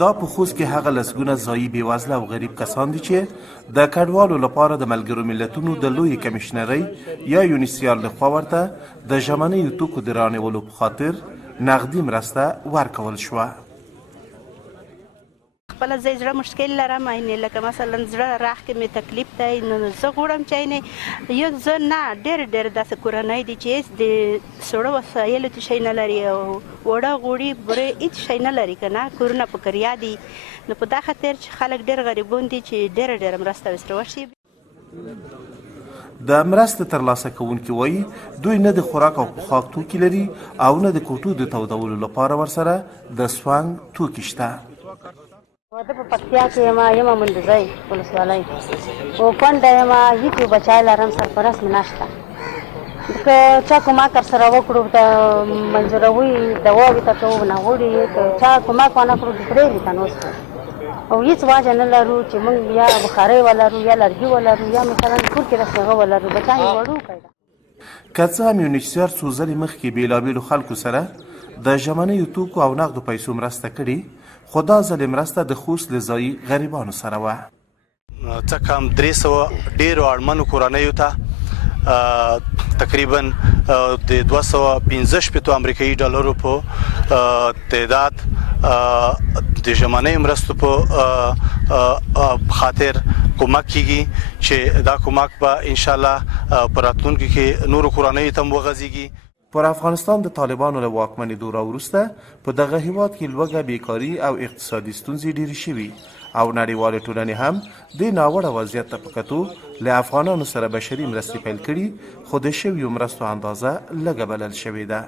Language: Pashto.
دا په خوست کې هغه لسګونه ځایي بېوزله او غریب کسان دي چې د کډوالو لپاره د ملګرو ملتونو د لویې کمیشنرۍ یا یونیسیار لخوا ورته د ژمنیو توکو د رانیولو په خاطر نغدي مرسته ورکول شوه. خپله زه زړه مشکل لرم، لکه مثلا زړه راح کې مې تکلیف دی، نو زه غواړم چې یو زه نه ډېر داسې کورنۍ دي چې هېڅ د سړو وسایلو ته شی نه لري او وړه غوړي بورې هېڅ شی نه لري، که نه کورونه په کریا دي. نو په دا خاطر چې خلک ډېر غریبون دي چې ډېره مرسته ورسره وشي. د مرستې ترلاسه کوونکي وایي دوی نه د خوراک او پوښاک توکي لري او نه د کوټو د تودولو لپاره ورسره د سونګ توکي شته. زه په پکتیا کې یم مندوزی ولسوالۍ او کونډه یم، هېڅ یو بچی لرم، سرپرست مې نشته. که چا کمک سره وکړو د منظوروي دواوې ته کوو نه غواړي، که چا کمک ونه کړو د پرېږدي ته نو او هېڅ واجه نه لرو چې موږ یا بخارۍ ولرو یا لرګي ولرو یا مثلا کور کې داسې هغه ولرو، بچیان یې وړوکی ده. که څه هم یونیسیار څو ځلې مخکې بېلابېلو خلکو سره د ژمنیو توکو او نغدو پیسو مرسته کړې، خو دا ځلې مرسته د خوست له ځایي غریبانو سره وه. څه کم 300 ډېرو اړمنو کورنیو ته تقریبا د 215 امریکایي ډالرو په تعداد د ژمنیو مرستو په خاطر کمک کیږي چې دا کمک به انشاءالله په راتلونکي کې نورو کورنیو ته هم وغځېږي. پر افغانستان د طالبانو له واکمنېدو راوروسته په دغه هیواد کې لوږه، بیکاري او اقتصادي ستونزې ډېرې شوي او نړیوالې ټولنې هم د ناوړه وضعیت ته په کتو له افغانانو سره بشري مرستې پیل کړي، خو د شویو مرستو اندازه لږه بلل شوې ده.